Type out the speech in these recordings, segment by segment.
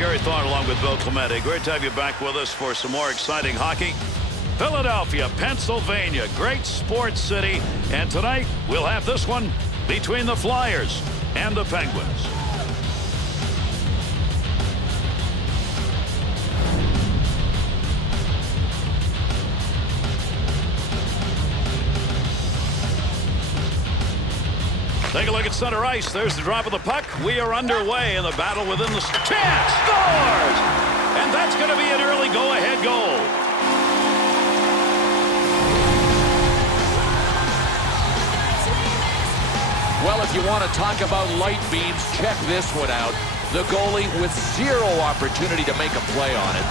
Gary Thorne along with Bill Clemente. Great to have you back with us for some more exciting hockey. Philadelphia, Pennsylvania, great sports city. And tonight we'll have this one between the Flyers and the Penguins. Take a look at center ice. There's the drop of the puck. We are underway in the battle within the chance. Scores! And that's going to be an early go-ahead goal. Well, if you want to talk about light beams, check this one out. The goalie with zero opportunity to make a play on it.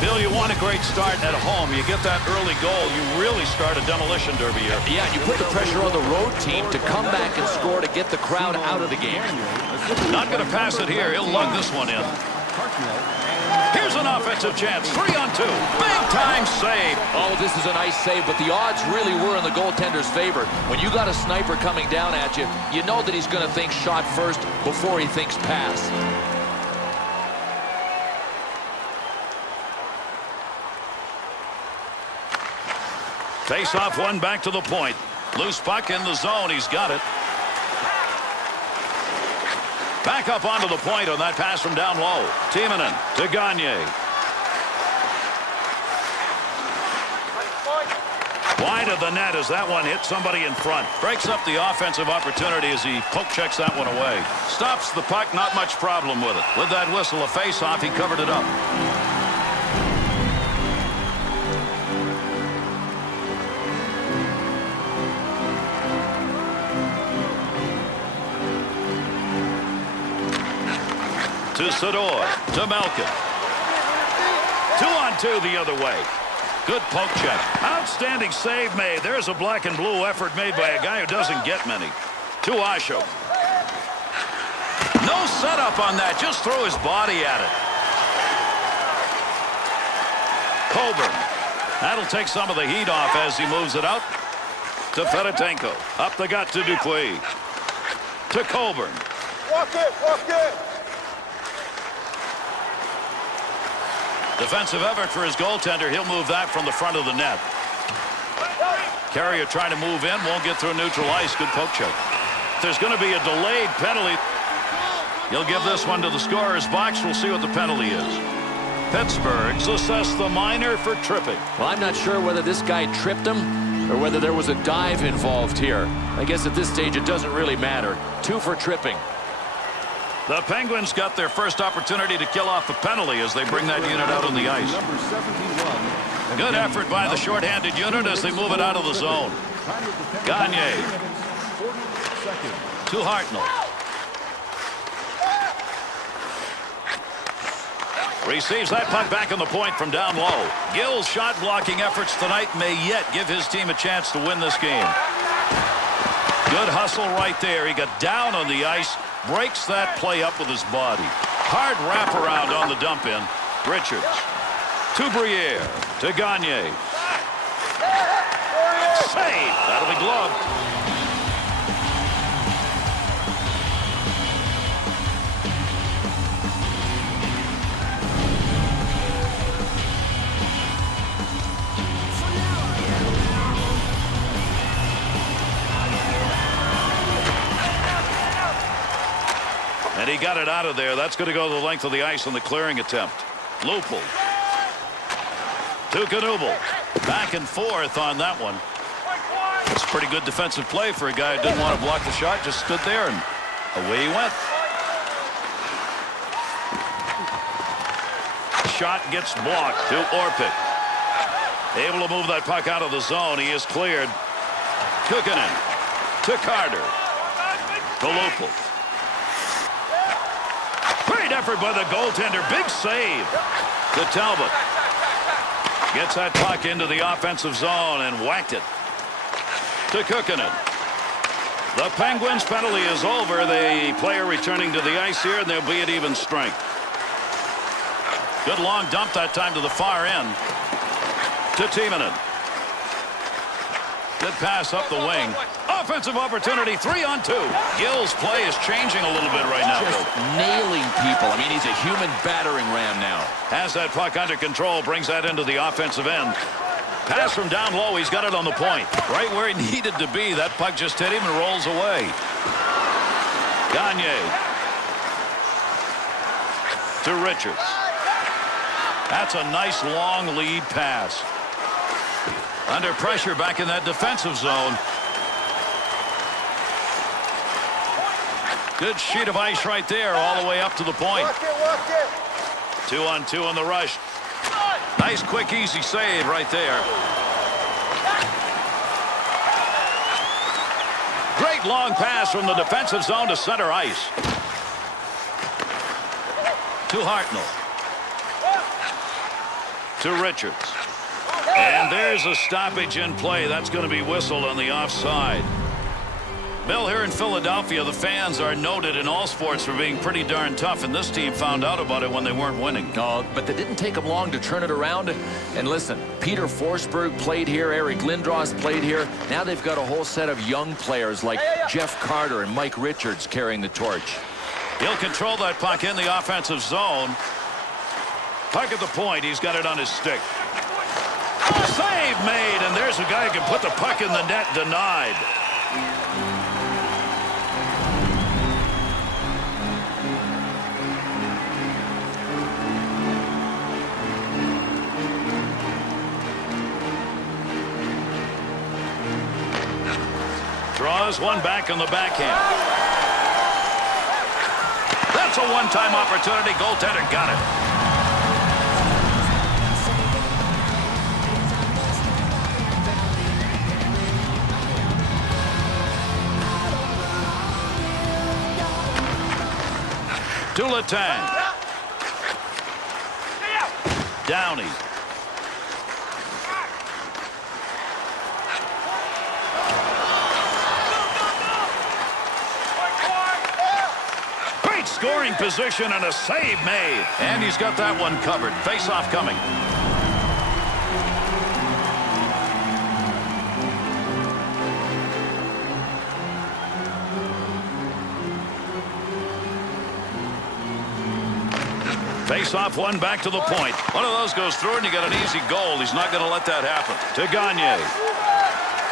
Bill, you want a great start at home. You get that early goal, you really start a demolition derby here. Yeah, you put the pressure on the road team to come back and score to get the crowd out of the game. Not going to pass it here. He'll lug this one in. Here's an offensive chance. 3-on-2. Big-time save. Oh, this is a nice save, but the odds really were in the goaltender's favor. When you got a sniper coming down at you, you know that he's going to think shot first before he thinks pass. Face off one back to the point. Loose puck in the zone. He's got it. Back up onto the point on that pass from down low. Timonen to Gagne. Wide of the net as that one hits somebody in front. Breaks up the offensive opportunity as he poke checks that one away. Stops the puck. Not much problem with it. With that whistle, a face off, he covered it up. To Sador, to Malkin. 2-on-2 the other way. Good poke check. Outstanding save made. There's a black and blue effort made by a guy who doesn't get many. To Osho. No setup on that. Just throw his body at it. Coburn. That'll take some of the heat off as he moves it out. To Fedotenko. Up the gut to Dupuis. To Coburn. Walk it, walk it. Defensive effort for his goaltender. He'll move that from the front of the net. Carrier trying to move in. Won't get through neutral ice. Good poke check. There's going to be a delayed penalty. He'll give this one to the scorer's box. We'll see what the penalty is. Pittsburgh's assessed the minor for tripping. Well, I'm not sure whether this guy tripped him or whether there was a dive involved here. I guess at this stage it doesn't really matter. 2 for tripping. The Penguins got their first opportunity to kill off a penalty as they bring that unit out on the ice. Good effort by the shorthanded unit as they move it out of the zone. Gagne. To Hartnell. Receives that puck back on the point from down low. Gill's shot blocking efforts tonight may yet give his team a chance to win this game. Good hustle right there. He got down on the ice. Breaks that play up with his body. Hard wraparound on the dump in. Richards. To Briere. To Gagne. Save. That'll be gloved. And he got it out of there. That's going to go the length of the ice on the clearing attempt. Lupul. To Knuble. Back and forth on that one. It's a pretty good defensive play for a guy who didn't want to block the shot. Just stood there and away he went. Shot gets blocked to Orpik. Able to move that puck out of the zone. He is cleared. Kukkonen. To Carter. To Lupul. Great effort by the goaltender. Big save to Talbot. Gets that puck into the offensive zone and whacked it to Kukkonen. The Penguins' penalty is over. The player returning to the ice here, and they'll be at even strength. Good long dump that time to the far end to Timonen. Good pass up the wing. Offensive opportunity, 3-on-2. Gill's play is changing a little bit right now. Just nailing people. I mean, he's a human battering ram now. Has that puck under control, brings that into the offensive end. Pass from down low, he's got it on the point. Right where he needed to be. That puck just hit him and rolls away. Gagne. To Richards. That's a nice long lead pass. Under pressure back in that defensive zone. Good sheet of ice right there all the way up to the point. Work it. 2-on-2 on the rush. Nice, quick, easy save right there. Great long pass from the defensive zone to center ice. To Hartnell. To Richards. And there's a stoppage in play. That's going to be whistled on the offside. Bill, here in Philadelphia, the fans are noted in all sports for being pretty darn tough, and this team found out about it when they weren't winning. Oh, but it didn't take them long to turn it around. And listen, Peter Forsberg played here, Eric Lindros played here. Now they've got a whole set of young players like Jeff Carter and Mike Richards carrying the torch. He'll control that puck in the offensive zone. Puck at the point. He's got it on his stick. Save made, and there's a guy who can put the puck in the net. Denied. Draws one back on the backhand. That's a one-time opportunity. Goaltender got it. To Letang. Downey. Great scoring position and a save made. And he's got that one covered. Face-off coming. Face-off one back to the point. One of those goes through and you got an easy goal. He's not going to let that happen. To Gagne.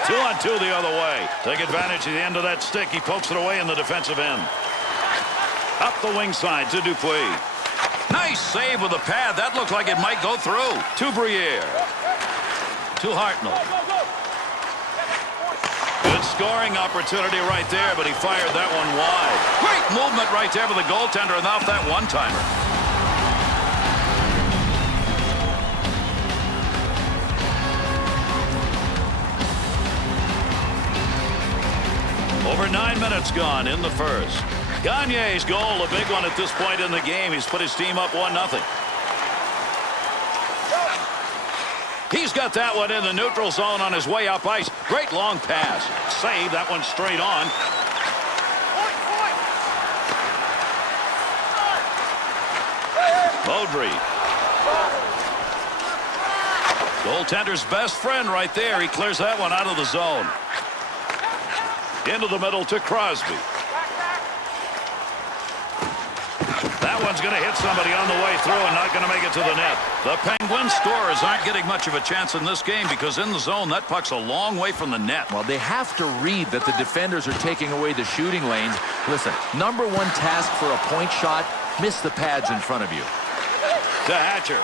2-on-2 the other way. Take advantage of the end of that stick. He pokes it away in the defensive end. Up the wing side to Dupuis. Nice save with a pad. That looked like it might go through. To Briere. To Hartnell. Good scoring opportunity right there, but he fired that one wide. Great movement right there for the goaltender, and off that one-timer. Over 9 minutes gone in the first. Gagne's goal, a big one at this point in the game. He's put his team up 1-0. He's got that one in the neutral zone on his way up ice. Great long pass. Save that one straight on. Beaudry. Goaltender's best friend right there. He clears that one out of the zone. Into the middle to Crosby. That one's going to hit somebody on the way through and not going to make it to the net. The Penguins scorers aren't getting much of a chance in this game because in the zone, that puck's a long way from the net. Well, they have to read that the defenders are taking away the shooting lanes. Listen, number one task for a point shot, miss the pads in front of you. To Hatcher.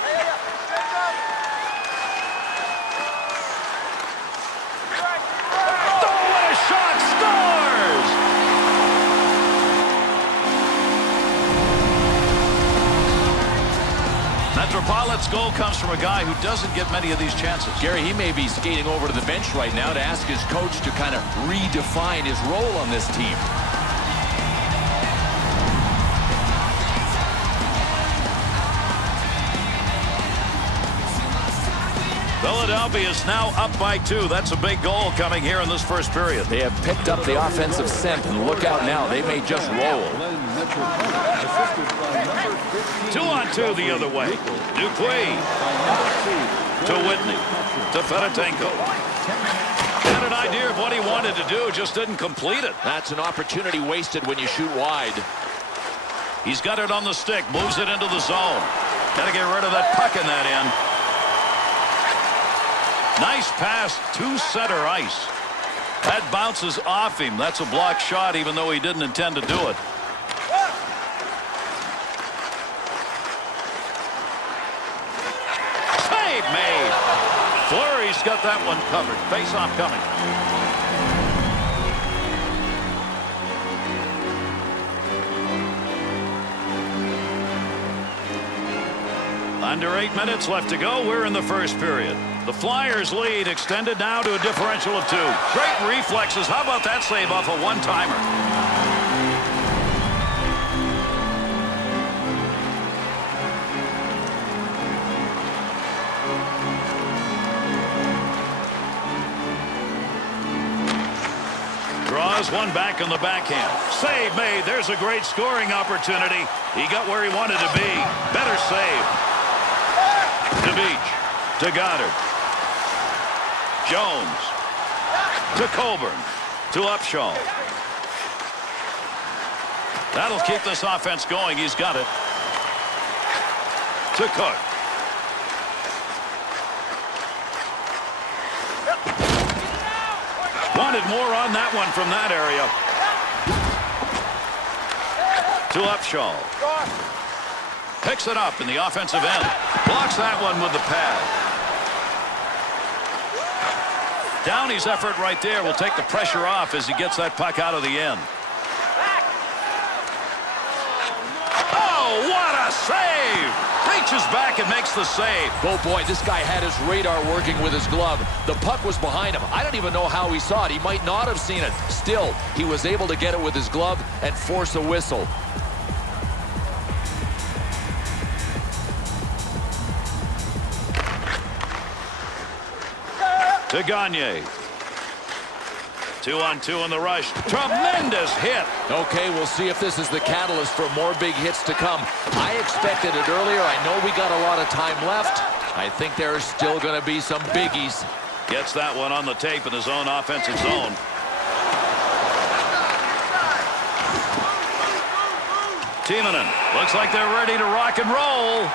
Metropolitan's goal comes from a guy who doesn't get many of these chances. Gary, he may be skating over to the bench right now to ask his coach to kind of redefine his role on this team. Philadelphia is now up by 2. That's a big goal coming here in this first period. They have picked up the offensive scent, and look out now. They may just roll. 2-on-2 the other way. Dupuis. To Whitney. To Fedotenko. And a nice idea of what he wanted to do, just didn't complete it. That's an opportunity wasted when you shoot wide. He's got it on the stick, moves it into the zone. Got to get rid of that puck in that end. Nice pass to center ice. That bounces off him. That's a blocked shot, even though he didn't intend to do it. Save made. Fleury's got that one covered. Face-off coming. Under 8 minutes left to go. We're in the first period. The Flyers lead extended now to a differential of 2. Great reflexes. How about that save off a one-timer? Draws one back on the backhand. Save made. There's a great scoring opportunity. He got where he wanted to be. Better save. To Beach. To Goddard. Jones. To Colburn. To Upshaw. That'll keep this offense going. He's got it. To Cook. Wanted more on that one from that area. To Upshaw. Picks it up in the offensive end. Blocks that one with the pad. Downey's effort right there will take the pressure off as he gets that puck out of the end. Oh, what a save! Reaches back and makes the save. Oh, boy, this guy had his radar working with his glove. The puck was behind him. I don't even know how he saw it. He might not have seen it. Still, he was able to get it with his glove and force a whistle. To Gagne. 2-on-2 in the rush. Tremendous hit. Okay, we'll see if this is the catalyst for more big hits to come. I expected it earlier. I know we got a lot of time left. I think there's still going to be some biggies. Gets that one on the tape in his own offensive zone. Timonen. Looks like they're ready to rock and roll.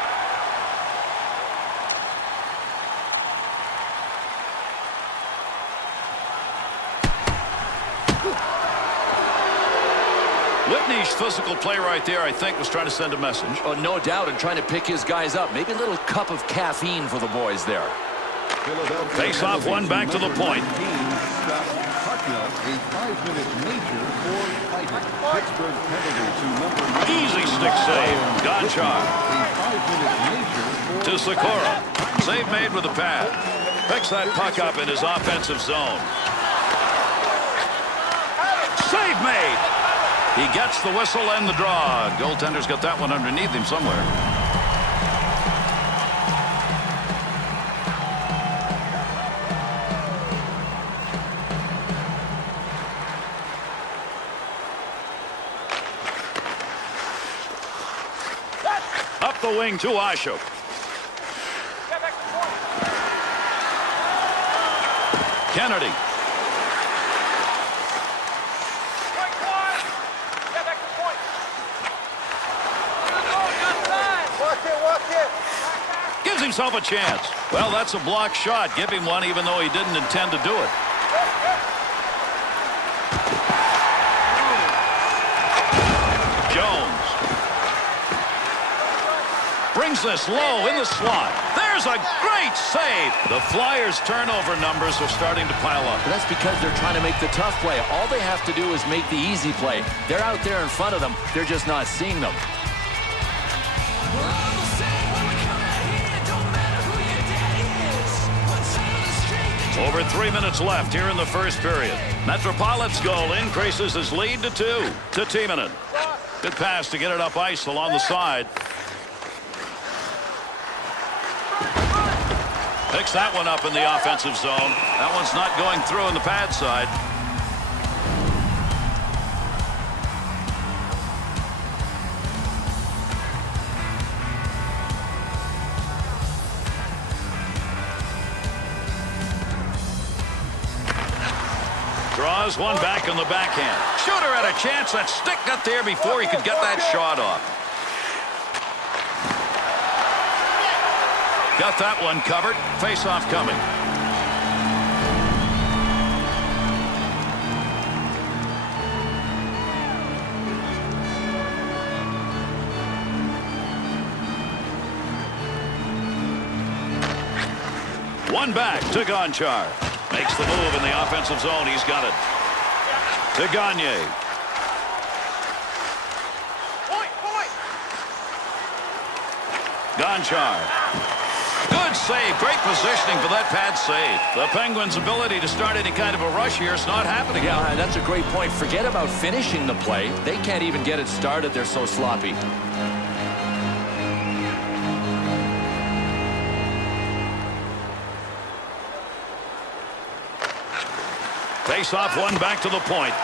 Whitney's physical play right there, I think, was trying to send a message. Oh, no doubt, and trying to pick his guys up. Maybe a little cup of caffeine for the boys there. Face off one back to the point. Easy stick save. Gonchar. To Sikora. Save made with the pad. Picks that puck up in his offensive zone. Save made. He gets the whistle and the draw. Goaltender's got that one underneath him somewhere. Up the wing to Ashok. Kennedy. Gives himself a chance. Well, that's a blocked shot. Give him one even though he didn't intend to do it. Jones. Brings this low in the slot. There's a great save. The Flyers' turnover numbers are starting to pile up. That's because they're trying to make the tough play. All they have to do is make the easy play. They're out there in front of them. They're just not seeing them. Over 3 minutes left here in the first period. Metropolitan's goal increases his lead to 2. To Timonen. Good pass to get it up ice along the side. Picks that one up in the offensive zone. That one's not going through in the pad side. Draws one back on the backhand. Shooter had a chance. That stick got there before he could get that shot off. Got that one covered. Face-off coming. One back to Gonchar. Makes the move in the offensive zone. He's got it. To Gagne. Gonchar. Good save. Great positioning for that pad save. The Penguins' ability to start any kind of a rush here is not happening. Yeah, that's a great point. Forget about finishing the play. They can't even get it started. They're so sloppy. Face off one back to the point.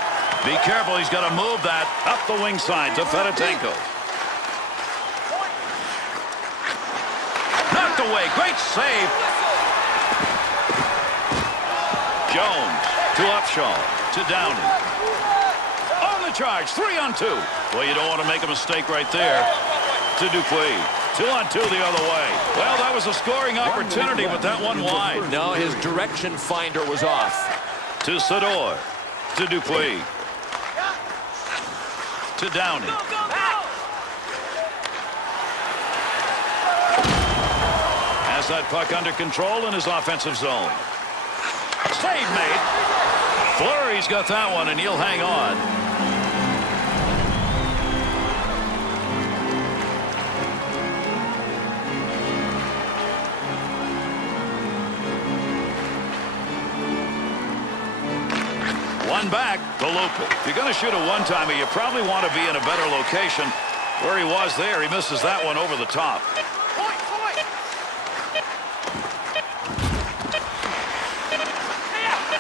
Be careful. He's got to move that up the wing side to Fedotenko. Knocked away. Great save. Jones to Upshaw to Downey. On the charge. 3-on-2. Well, you don't want to make a mistake right there. To Dupuis. 2-on-2 the other way. Well, that was a scoring opportunity, but that one wide. No, his direction finder was off. To Sador. To Dupuis. To Downey. Has that puck under control in his offensive zone. Save made. Fleury's got that one, and he'll hang on. One back to Lupin. If you're going to shoot a one-timer, you probably want to be in a better location. Where he was there, he misses that one over the top.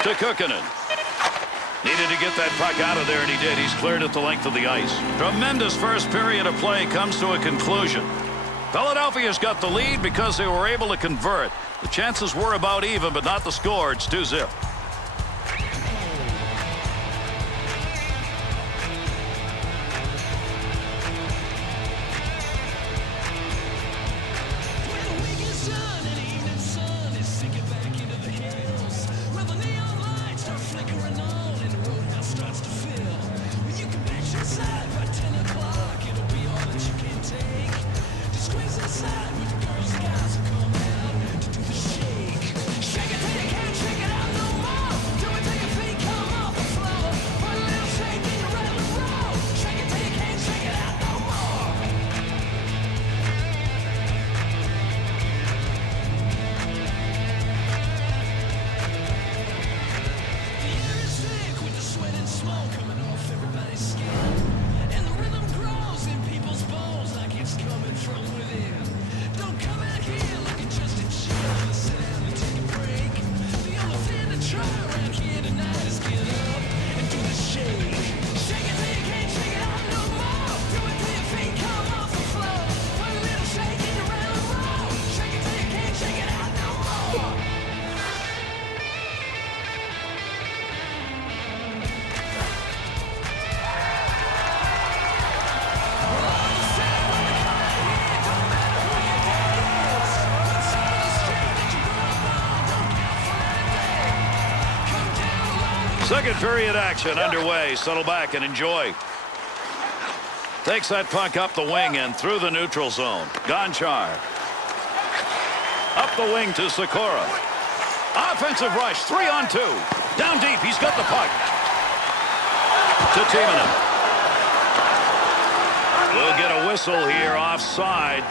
To Kukkonen. Needed to get that puck out of there, and he did. He's cleared at the length of the ice. Tremendous first period of play comes to a conclusion. Philadelphia's got the lead because they were able to convert. The chances were about even, but not the score. It's 2-0. Second period action underway. Settle back and enjoy. Takes that puck up the wing and through the neutral zone. Gonchar. Up the wing to Sikora. Offensive rush. 3-on-2. Down deep. He's got the puck. To Timonen. We'll get a whistle here offside.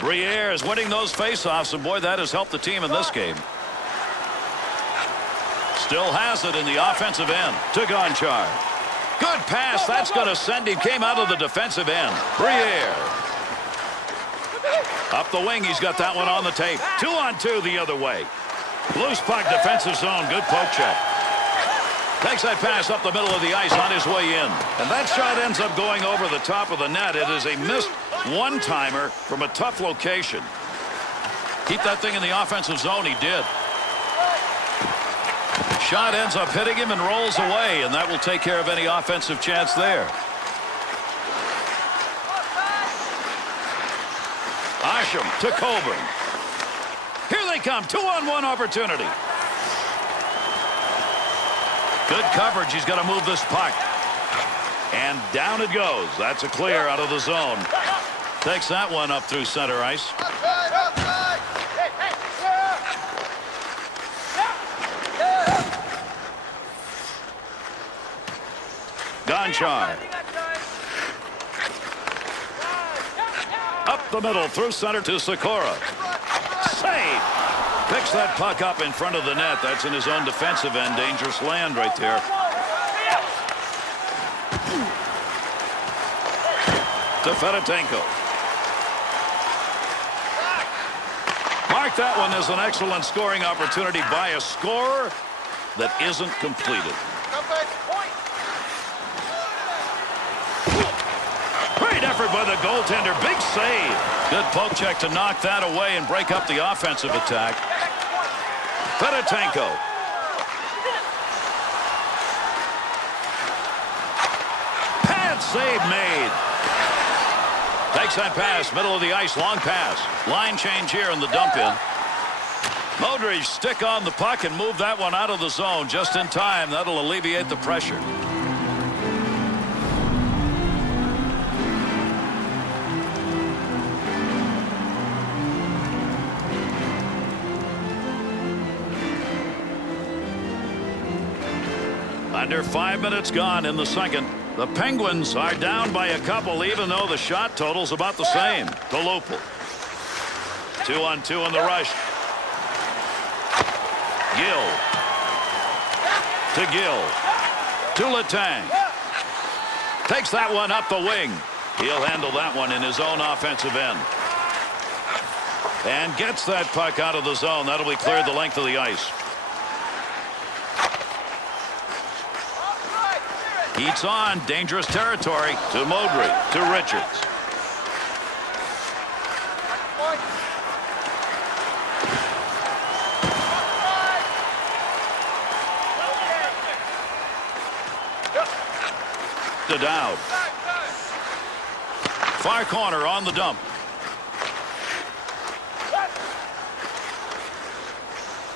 Briere is winning those faceoffs, and boy, that has helped the team in this game. Still has it in the offensive end to Gonchar. Good pass. That's going to send him. Came out of the defensive end. Briere. Up the wing. He's got that one on the tape. 2-on-2 the other way. Loose puck, defensive zone. Good poke check. Takes that pass up the middle of the ice on his way in. And that shot ends up going over the top of the net. It is a missed one-timer from a tough location. Keep that thing in the offensive zone. He did. Shot ends up hitting him and rolls away, and that will take care of any offensive chance there. Asham to Coburn. Here they come. 2-on-1 opportunity. Good coverage. He's got to move this puck. And down it goes. That's a clear out of the zone. Takes that one up through center ice. Gonchar. Up the middle through center to Sikora. Save. Picks that puck up in front of the net. That's in his own defensive end. Dangerous land right there. To Fedotenko. Mark that one as an excellent scoring opportunity by a scorer that isn't completed. Great effort by the goaltender. Big save. Good poke check to knock that away and break up the offensive attack. Fedotenko. Pad save made. Takes that pass, middle of the ice, long pass. Line change here in the dump in. Modric stick on the puck and move that one out of the zone just in time. That'll alleviate the pressure. Under 5 minutes gone in the second. The Penguins are down by a couple, even though the shot total's about the same. To Lopel. 2-on-2 in the rush. Gill. To Gill. To Letang. Takes that one up the wing. He'll handle that one in his own offensive end. And gets that puck out of the zone. That'll be cleared the length of the ice. Heats on. Dangerous territory. To Modric. To Richards. To Dowd. Far corner on the dump.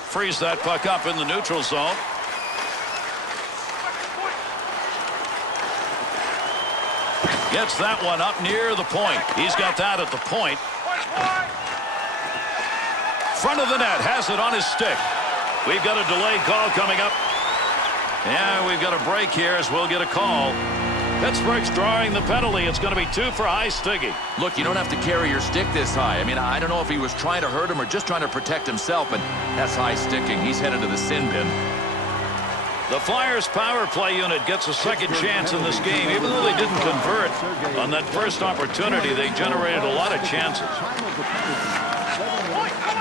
Frees that puck up in the neutral zone. Gets that one up near the point. He's got that at the point. Front of the net, has it on his stick. We've got a delayed call coming up. Yeah, we've got a break here as we'll get a call. Pittsburgh's drawing the penalty. It's going to be 2 for high sticking. Look, you don't have to carry your stick this high. I mean, I don't know if he was trying to hurt him or just trying to protect himself, but that's high sticking. He's headed to the sin bin. The Flyers power play unit gets a second chance in this game. Even though they didn't convert on that first opportunity, they generated a lot of chances.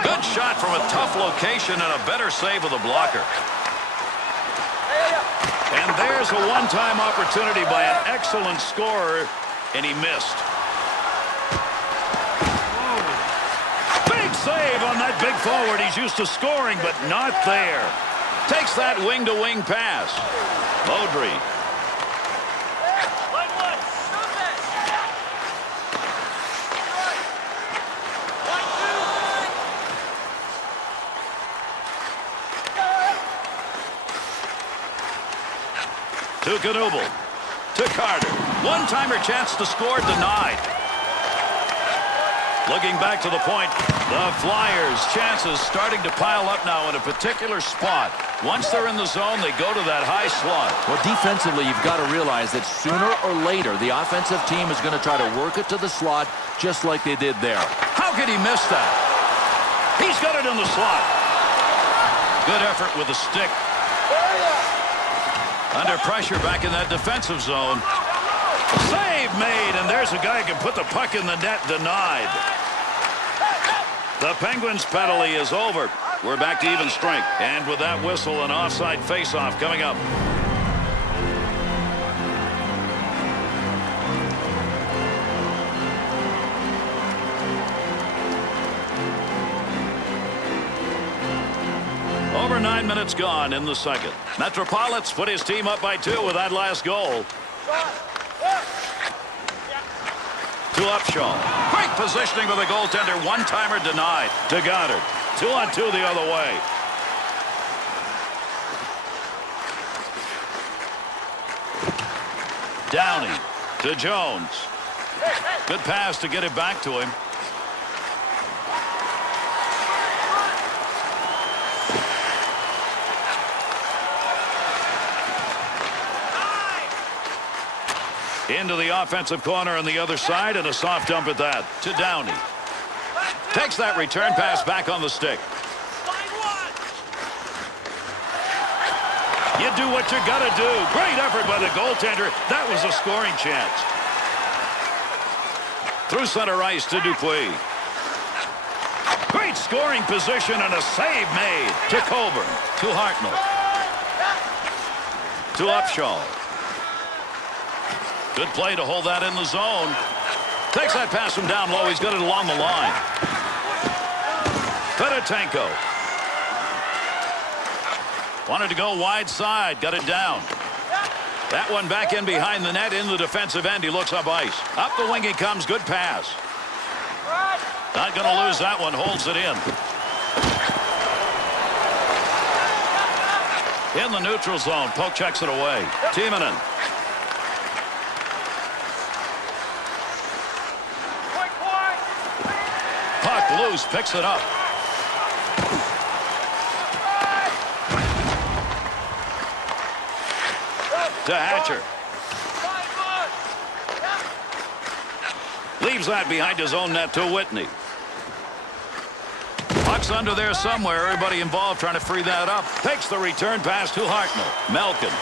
Good shot from a tough location and a better save of the blocker. And there's a one-time opportunity by an excellent scorer, and he missed. Big save on that big forward. He's used to scoring, but not there. Takes that wing-to-wing pass. Modric. To Knubel. To Carter. One-timer chance to score, denied. Looking back to the point, the Flyers' chances starting to pile up now in a particular spot. Once they're in the zone, they go to that high slot. Well, defensively, you've got to realize that sooner or later, the offensive team is going to try to work it to the slot just like they did there. How could he miss that? He's got it in the slot. Good effort with the stick. Under pressure back in that defensive zone. Save made, and there's a guy who can put the puck in the net, denied. The Penguins' penalty is over. We're back to even strength. And with that whistle, an offside faceoff coming up. 9 minutes gone in the second. Metropolitans put his team up by 2 with that last goal. To Upshaw. Great positioning with the goaltender. One-timer denied to Goddard. 2-on-2 the other way. Downey to Jones. Good pass to get it back to him. Into the offensive corner on the other side, and a soft dump at that to Downey. Takes that return pass back on the stick. You do what you got to do. Great effort by the goaltender. That was a scoring chance. Through center ice to Dupuis. Great scoring position and a save made to Coburn. To Hartnell. To Upshaw. Good play to hold that in the zone. Takes that pass from down low. He's got it along the line. Fedotenko. Wanted to go wide side. Got it down. That one back in behind the net in the defensive end. He looks up ice. Up the wing he comes. Good pass. Not going to lose that one. Holds it in. In the neutral zone. Poke checks it away. Timonen. Puck loose. Picks it up. To Hatcher. Leaves that behind his own net to Whitney. Puck's under there somewhere. Everybody involved trying to free that up. Takes the return pass to Hartnell. Malkin.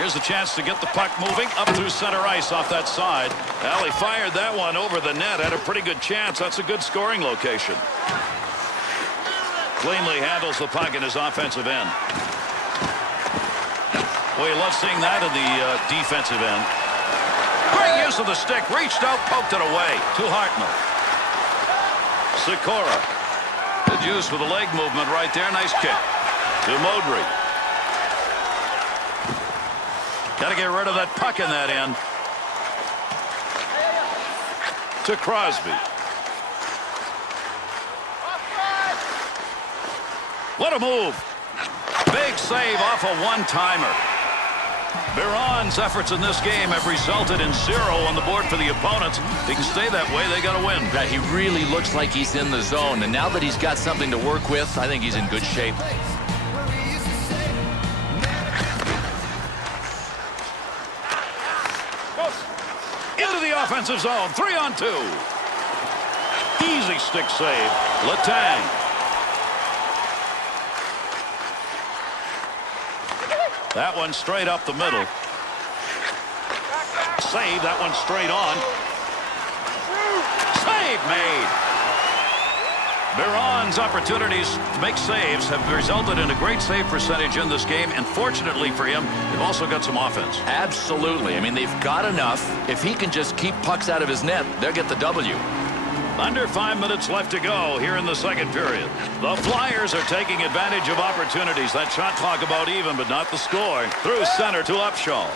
Here's a chance to get the puck moving up through center ice off that side. Well, he fired that one over the net. Had a pretty good chance. That's a good scoring location. Cleanly handles the puck in his offensive end. Well, you love seeing that in the defensive end. Great use of the stick. Reached out, poked it away to Hartnell. Sikora. Good use with the leg movement right there. Nice kick to Modry. Got to get rid of that puck in that end. To Crosby. What a move. Big save off a one-timer. Biron's efforts in this game have resulted in 0 on the board for the opponents. If he can stay that way, they got to win. Yeah, he really looks like he's in the zone, and now that he's got something to work with, I think he's in good shape. Into the offensive zone. 3-on-2. Easy stick save. Letang. That one straight up the middle. Save. That one straight on. Save made. Biron's opportunities to make saves have resulted in a great save percentage in this game, and fortunately for him, they've also got some offense. Absolutely. I mean, they've got enough. If he can just keep pucks out of his net, they'll get the W. Under 5 minutes left to go here in the second period. The Flyers are taking advantage of opportunities. That shot clock about even, but not the score. Through center to Upshaw.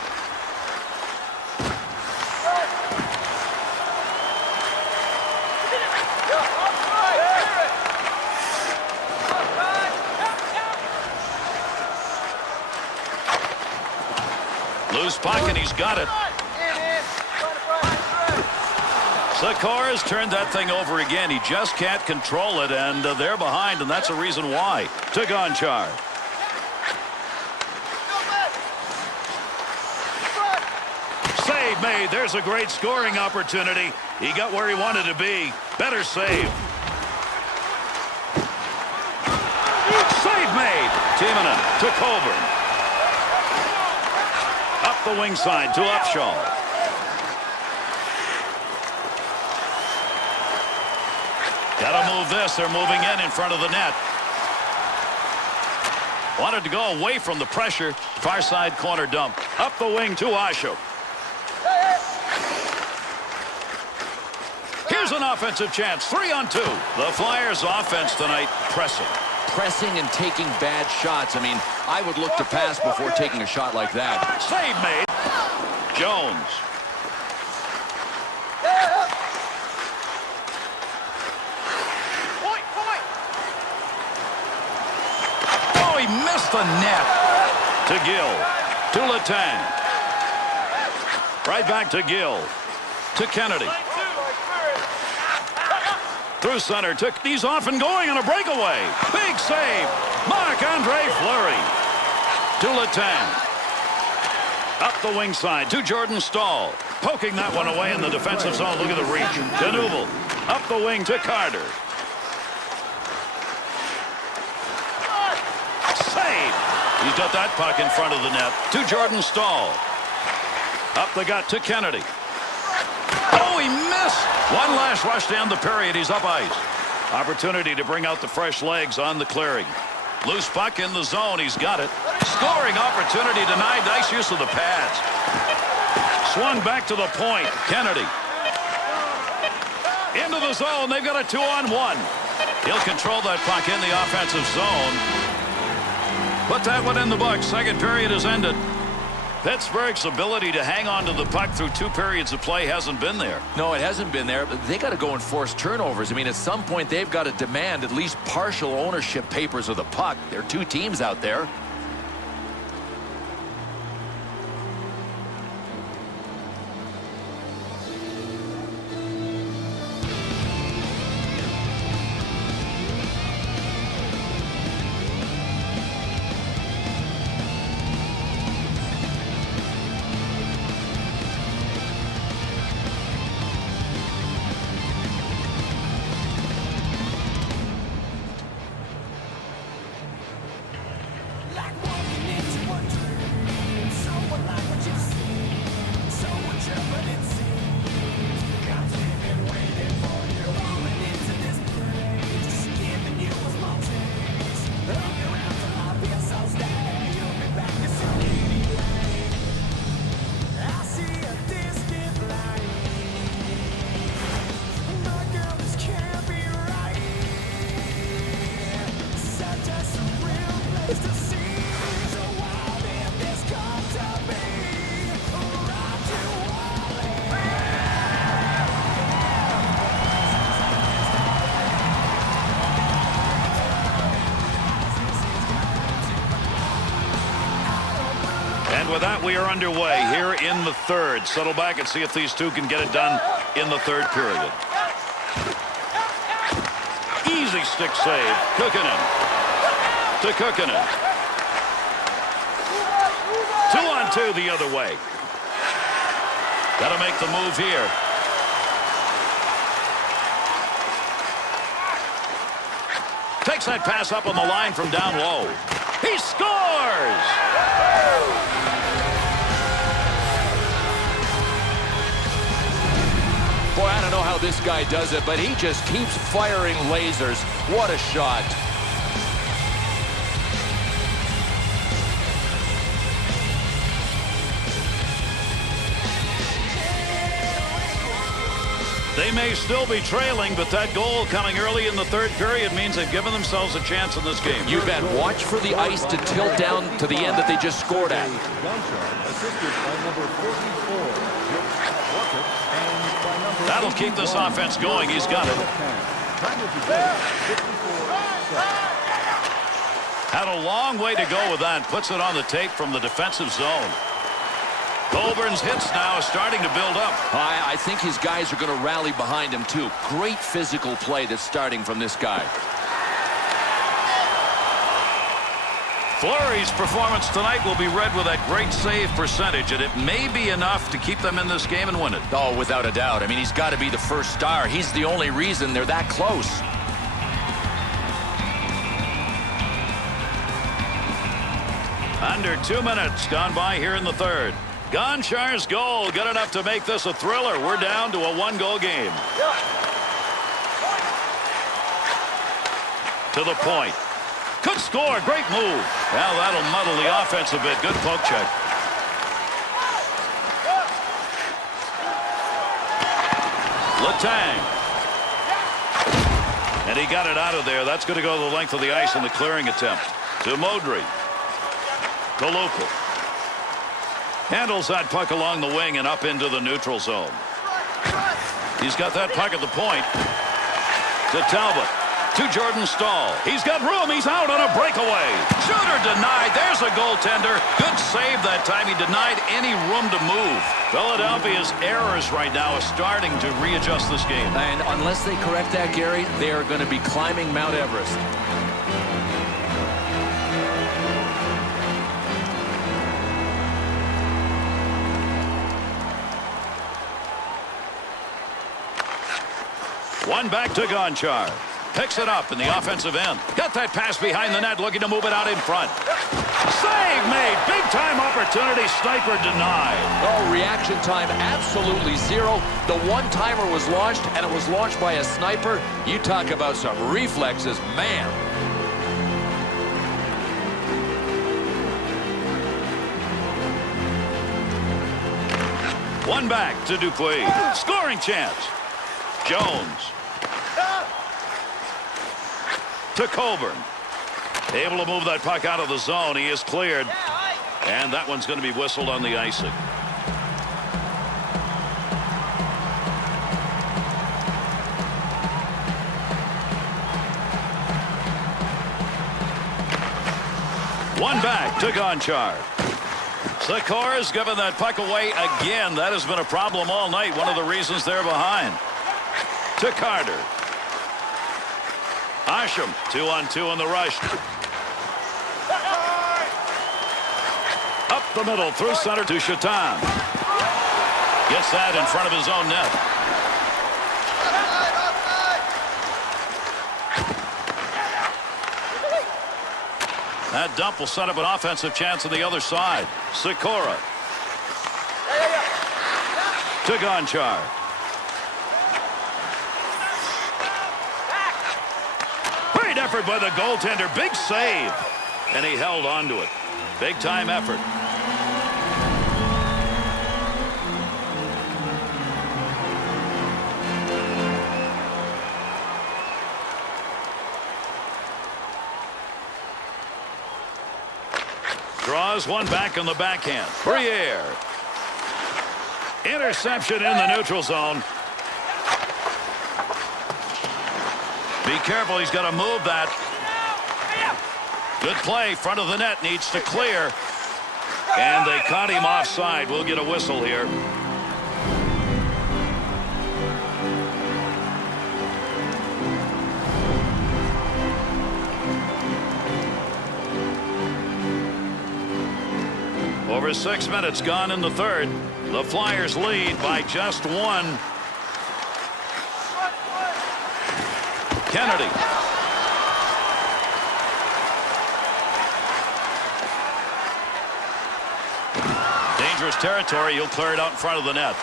Loose puck, and he's got it. Sikora's turned that thing over again. He just can't control it, and they're behind, and that's a reason why. To Gonchar. Save made. There's a great scoring opportunity. He got where he wanted to be. Better save. Save made. Timonen to Coburn. Up the wing side to Upshaw. Got to move this. They're moving in front of the net. Wanted to go away from the pressure. Far side corner dump. Up the wing to Ashok. Here's an offensive chance. 3-on-2. The Flyers offense tonight pressing. pressing and taking bad shots. I mean, I would look to pass before taking a shot like that. Save made. Jones. Oh, he missed the net. To Gill. To Letang. Right back to Gill. To Kennedy. Through center. He's off and going on a breakaway. Big save. Marc-Andre Fleury. To Letang. Up the wing side to Jordan Staal. Poking that one away in the defensive zone. Look at the reach. To Newell. Up the wing to Carter. Save. He's got that puck in front of the net. To Jordan Staal. Up the gut to Kennedy. Oh, he missed. One last rush down the period. He's up ice. Opportunity to bring out the fresh legs on the clearing. Loose puck in the zone. He's got it. Scoring opportunity denied. Nice use of the pads. Swung back to the point. Kennedy. Into the zone. They've got a 2-on-1. He'll control that puck in the offensive zone. Put that one in the book. Second period has ended. Pittsburgh's ability to hang on to the puck through 2 periods of play hasn't been there. No, it hasn't been there. They got to go and force turnovers. I mean, at some point, they've got to demand at least partial ownership papers of the puck. There are 2 teams out there. With that, we are underway here in the third. Settle back and see if these 2 can get it done in the third period. Easy stick save. Kukkinen. To Kukkinen. 2-on-2 the other way. Got to make the move here. Takes that pass up on the line from down low. He scores! Boy, I don't know how this guy does it, but he just keeps firing lasers. What a shot. They may still be trailing, but that goal coming early in the third period means they've given themselves a chance in this game. You bet. Watch for the ice to tilt down to the end that they just scored at. That'll keep this offense going. He's got it. Had a long way to go with that. Puts it on the tape from the defensive zone. Colburn's hits now are starting to build up. I think his guys are going to rally behind him, too. Great physical play that's starting from this guy. Fleury's performance tonight will be read with that great save percentage, and it may be enough to keep them in this game and win it. Oh, without a doubt. I mean, he's got to be the first star. He's the only reason they're that close. Under 2 minutes gone by here in the third. Gonchar's goal good enough to make this a thriller. We're down to a 1-goal game. To the point. Could score. Great move. Well, that'll muddle the offense a bit. Good poke check. Letang. And he got it out of there. That's going to go the length of the ice in the clearing attempt. To Modry. To Lupul. Handles that puck along the wing and up into the neutral zone. He's got that puck at the point. To Talbot. To Jordan Staal. He's got room. He's out on a breakaway. Shooter denied. There's a goaltender. Good save that time. He denied any room to move. Philadelphia's errors right now are starting to readjust this game. And unless they correct that, Gary, they are going to be climbing Mount Everest. One back to Gonchar. Picks it up in the offensive end. Got that pass behind the net, looking to move it out in front. Save made. Big-time opportunity. Sniper denied. Oh, reaction time absolutely zero. The one-timer was launched, and it was launched by a sniper. You talk about some reflexes, man. One back to Dupuis. Scoring chance. Jones. To Colburn. Able to move that puck out of the zone. He is cleared. And that one's going to be whistled on the icing. One back to Gonchar. Sikora's given that puck away again. That has been a problem all night. One of the reasons they're behind. To Carter. Asham, 2-on-2 in the rush. Up the middle, through center to Shatan. Gets that in front of his own net. That dump will set up an offensive chance on the other side. Sikora. To Gonchar. Great effort by the goaltender. Big save. And he held on to it. Big time effort. Draws one back on the backhand. Briere. Interception in the neutral zone. Be careful. He's got to move that. Good play. Front of the net needs to clear. And they caught him offside. We'll get a whistle here. Over 6 minutes gone in the third. The Flyers lead by just one. Kennedy. Dangerous territory. He'll clear it out in front of the net.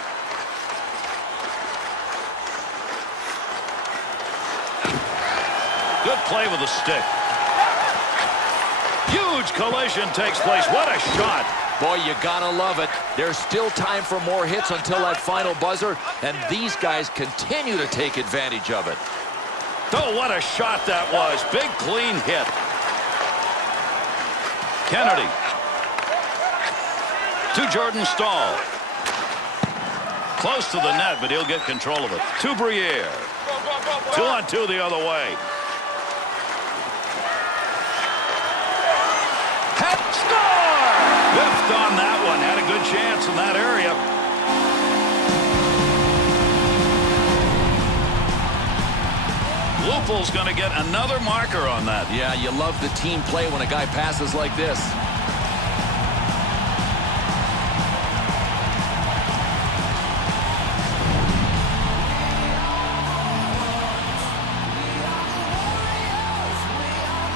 Good play with the stick. Huge collision takes place. What a shot. Boy, you gotta love it. There's still time for more hits until that final buzzer, and these guys continue to take advantage of it. Oh, what a shot that was. Big, clean hit. Kennedy. To Jordan Staal. Close to the net, but he'll get control of it. To Briere. 2-on-2 the other way. Head score! Whiffed on that one. Had a good chance in that area. Lupul's going to get another marker on that. Yeah, you love the team play when a guy passes like this.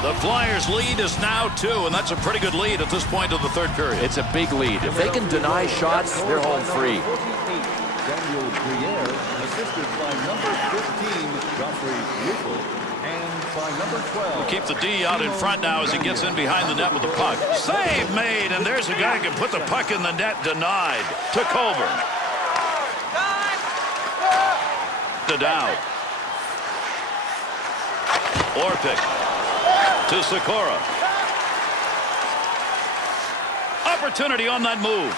The Flyers' lead is now 2, and that's a pretty good lead at this point of the third period. It's a big lead. If they can deny shots, they're home free. Daniel Briere, assisted by number 15, Joffrey Lupul, and by number 12. We'll keep the D out in front now as he gets in behind the net with the puck. Save made, and there's a guy who can put the puck in the net. Denied. To Colburn. To Dowd. Orpik to Sikora. Opportunity on that move.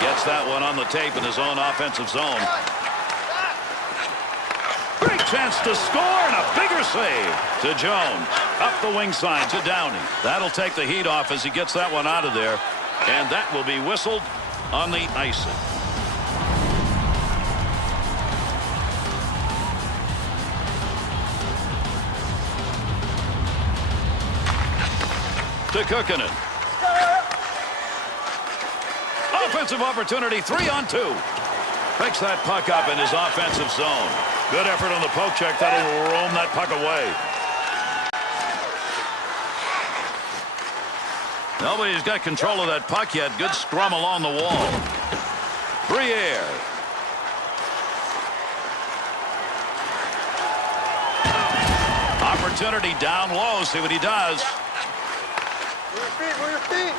Gets that one on the tape in his own offensive zone. Great chance to score and a bigger save to Jones. Up the wing side to Downey. That'll take the heat off as he gets that one out of there. And that will be whistled on the icing. To Kukkinen. Offensive opportunity, 3-on-2. Picks that puck up in his offensive zone. Good effort on the poke check. That'll roam that puck away. Nobody's got control of that puck yet. Good scrum along the wall. Briere. Opportunity down low. See what he does. Move your feet.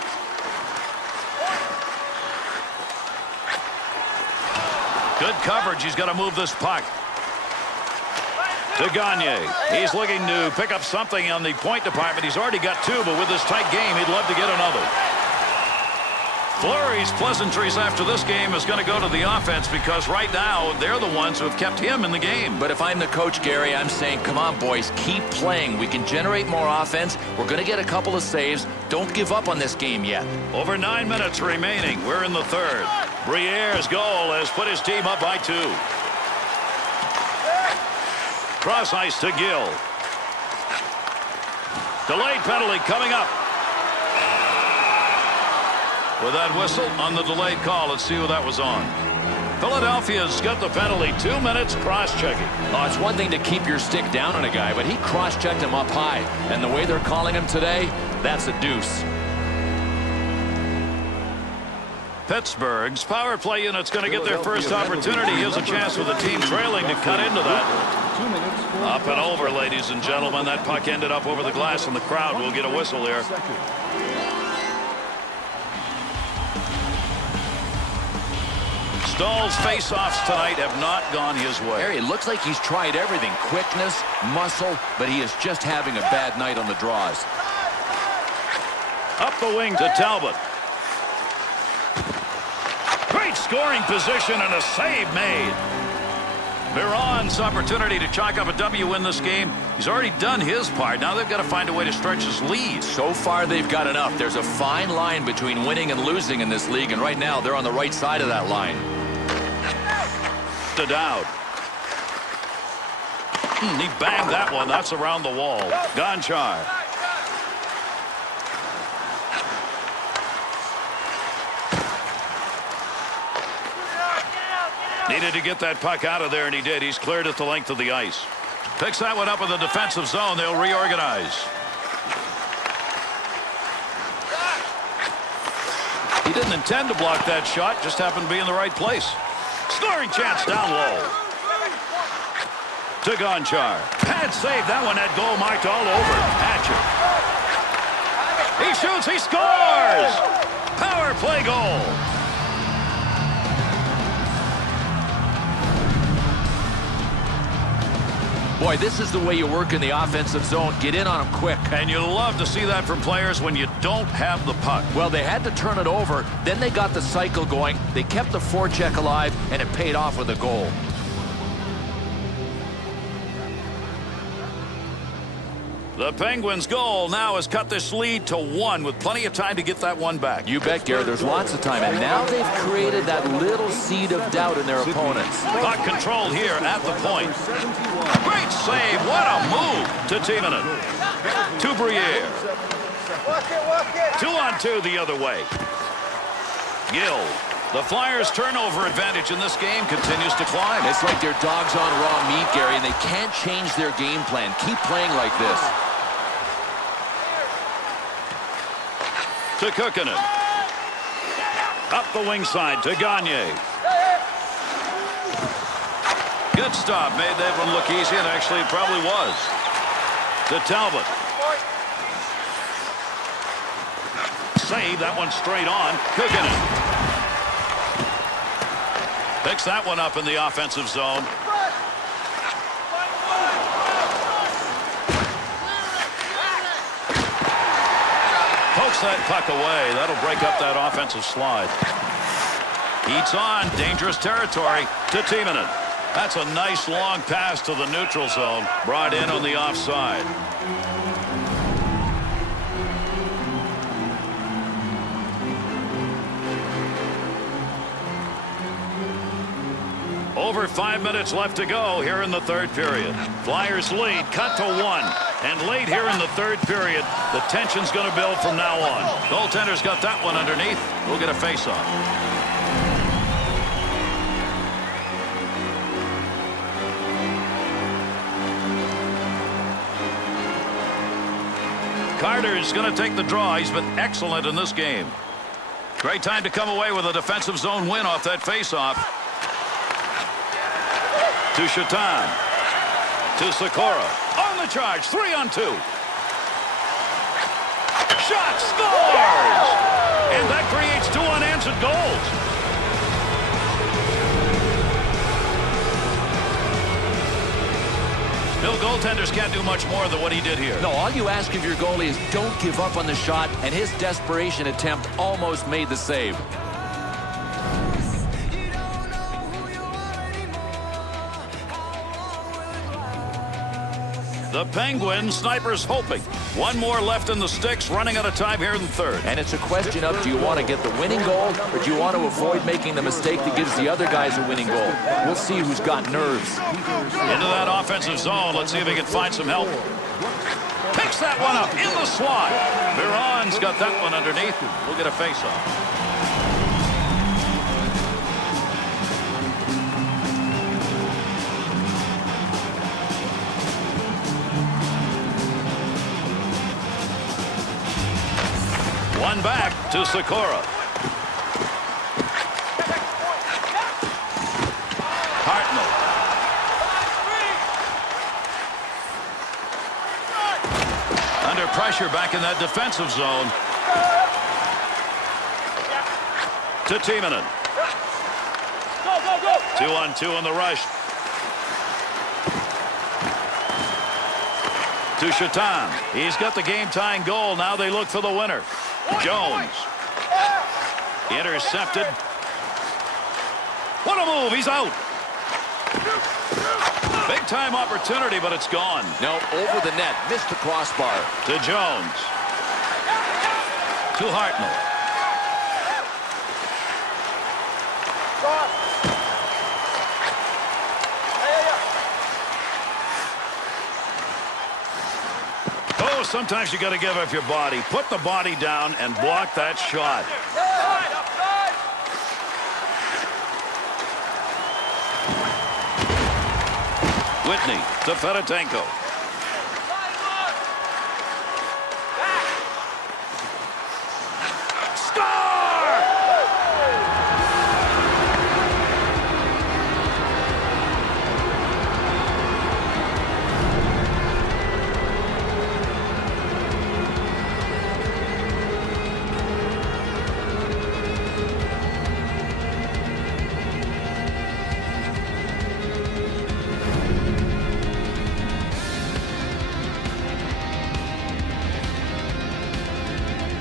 Good coverage. He's got to move this puck. To Gagne. He's looking to pick up something on the point department. He's already got 2, but with this tight game, he'd love to get another. Fleury's pleasantries after this game is going to go to the offense because right now they're the ones who have kept him in the game. But if I'm the coach, Gary, I'm saying, come on, boys, keep playing. We can generate more offense. We're going to get a couple of saves. Don't give up on this game yet. Over 9 minutes remaining. We're in the third. Briere's goal has put his team up by 2. Cross ice to Gill. Delayed penalty coming up. With that whistle on the delayed call, let's see who that was on. Philadelphia's got the penalty. 2 minutes cross-checking. Oh, it's one thing to keep your stick down on a guy, but he cross-checked him up high. And the way they're calling him today, that's a deuce. Pittsburgh's power play unit's going to get their first opportunity. Here's a chance with the team trailing to cut into that. 2 minutes. Up and over, ladies and gentlemen. That puck ended up over the glass, and the crowd will get a whistle here. Stahl's face-offs tonight have not gone his way. Harry, it looks like he's tried everything. Quickness, muscle, but he is just having a bad night on the draws. Up the wing to Talbot. Great scoring position and a save made. Biron's opportunity to chalk up a W in this game. He's already done his part. Now they've got to find a way to stretch his lead. So far, they've got enough. There's a fine line between winning and losing in this league, and right now they're on the right side of that line. To Dowd. He banged that one. That's around the wall. Gonchar. Needed to get that puck out of there, and he did. He's cleared at the length of the ice. Picks that one up in the defensive zone. They'll reorganize. He didn't intend to block that shot. Just happened to be in the right place. Scoring chance down low. To Gonchar. Pad save. That one had goal marked all over. Hatcher. He shoots. He scores. Power play goal. Boy, this is the way you work in the offensive zone. Get in on them quick. And you love to see that from players when you don't have the puck. Well, they had to turn it over. Then they got the cycle going. They kept the forecheck alive, and it paid off with a goal. The Penguins' goal now has cut this lead to 1 with plenty of time to get that one back. You bet, Gary. There's lots of time. And now they've created that little seed of doubt in their opponents. Puck controlled here at the point. Great save. What a move to Timonen. To Briere. 2-on-2 the other way. Gill. The Flyers' turnover advantage in this game continues to climb. It's like they're dogs on raw meat, Gary, and they can't change their game plan. Keep playing like this. To Kukkinen. Up the wing side to Gagne. Good stop. Made that one look easy, and actually it probably was. To Talbot. Save that one straight on. Kukkinen. Picks that one up in the offensive zone. that puck away. That'll break up that offensive slide. Heats on. Dangerous territory to Timonen. That's a nice long pass to the neutral zone. Brought in on the offside. Over 5 minutes left to go here in the third period. Flyers lead, cut to 1. And late here in the third period, the tension's going to build from now on. Goaltender's got that one underneath. We'll get a face-off. Carter's going to take the draw. He's been excellent in this game. Great time to come away with a defensive zone win off that face-off. To Shatan. To Sikora. On the charge. 3-on-2. Shot. Scores! And that creates 2 unanswered goals. Bill, goaltenders can't do much more than what he did here. No, all you ask of your goalie is don't give up on the shot, and his desperation attempt almost made the save. The Penguins snipers hoping. One more left in the sticks, running out of time here in the third. And it's a question of, do you want to get the winning goal, or do you want to avoid making the mistake that gives the other guys a winning goal? We'll see who's got nerves. Into that offensive zone. Let's see if he can find some help. Picks that one up in the slot. Biron's got that one underneath. We'll get a face-off. One back to Sikora. Hartnell. Under pressure back in that defensive zone. To Timonen. 2-on-2 on the rush. To Shatan. He's got the game-tying goal. Now they look for the winner. Jones. Intercepted. What a move. He's out. Big time opportunity, but it's gone. No, over the net. Missed the crossbar. To Jones. To Hartnell. Oh, sometimes you got to give up your body. Put the body down and block that shot. Whitney to Fedotenko.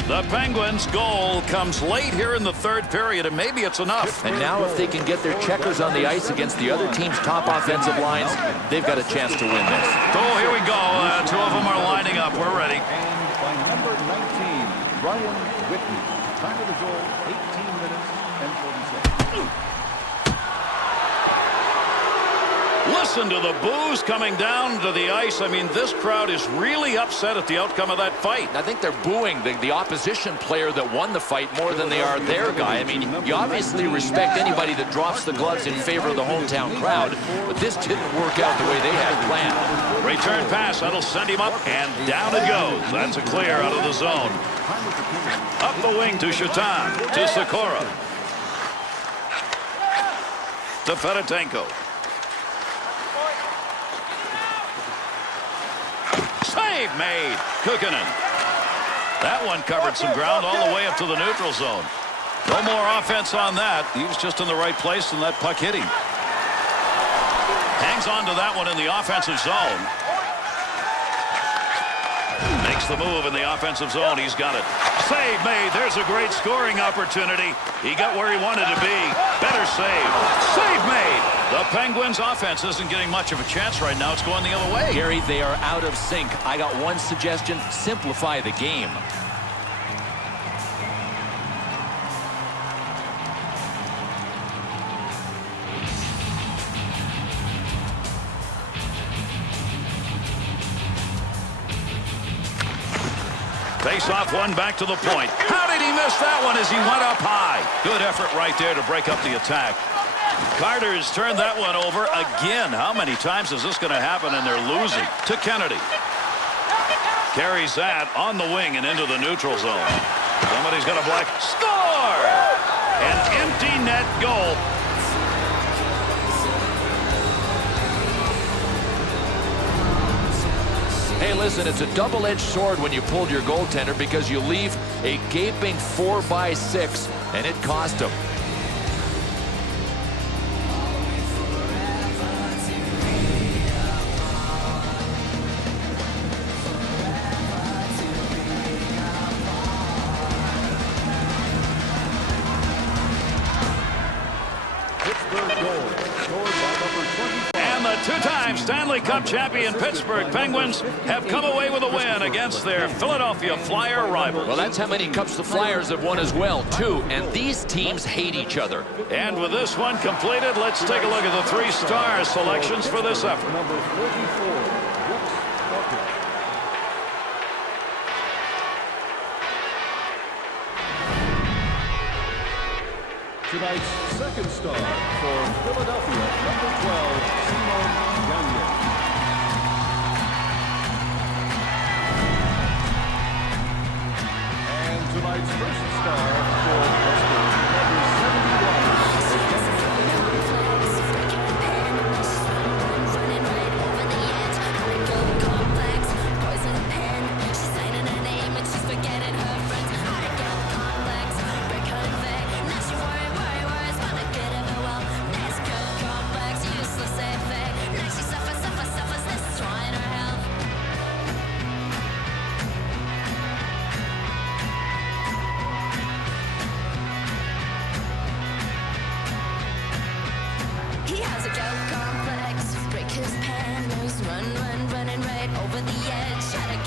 The Penguins' goal comes late here in the third period, and maybe it's enough. And now if they can get their checkers on the ice against the other team's top offensive lines, they've got a chance to win this. Oh, here we go. 2 of them are lining up. We're ready. And by number 19, Brian Whitney. Time of the goal, 18 minutes and 40 seconds. Listen to the boos coming down to the ice. I mean, this crowd is really upset at the outcome of that fight. I think they're booing the opposition player that won the fight more than they are their guy. I mean, you obviously respect anybody that drops the gloves in favor of the hometown crowd, but this didn't work out the way they had planned. Return pass. That'll send him up, and down it goes. That's a clear out of the zone. Up the wing to Shatan. To Sikora. To Fedotenko. Save made. Kukkonen. That one covered some ground all the way up to the neutral zone. No more offense on that. He was just in the right place, and that puck hit him. Hangs on to that one in the offensive zone. Makes the move in the offensive zone. He's got it. Save made. There's a great scoring opportunity. He got where he wanted to be. Better save. Save made. The Penguins offense isn't getting much of a chance right now. It's going the other way. Gary, they are out of sync. I got one suggestion. Simplify the game. Face off one back to the point. How did he miss that one as he went up high? Good effort right there to break up the attack. Carter's turned that one over again. How many times is this going to happen and they're losing? To Kennedy. Carries that on the wing and into the neutral zone. Somebody's got a block. Score! An empty net goal. Hey, listen, it's a double-edged sword when you pulled your goaltender because you leave a gaping 4x6, and it cost him. Pittsburgh goal scored by number 25. And the two-time Stanley Cup champion Pittsburgh Penguins have come away with a win against their Philadelphia Flyer rivals. Well, that's how many cups the Flyers have won as well, too. And these teams hate each other. And with this one completed, let's take a look at the three-star selections for this effort. Number 44. Tonight's second star for Philadelphia, number 12, Simon Gagner. And tonight's first star for Pittsburgh, number Complex, break his panels, run, running right over the edge. Try to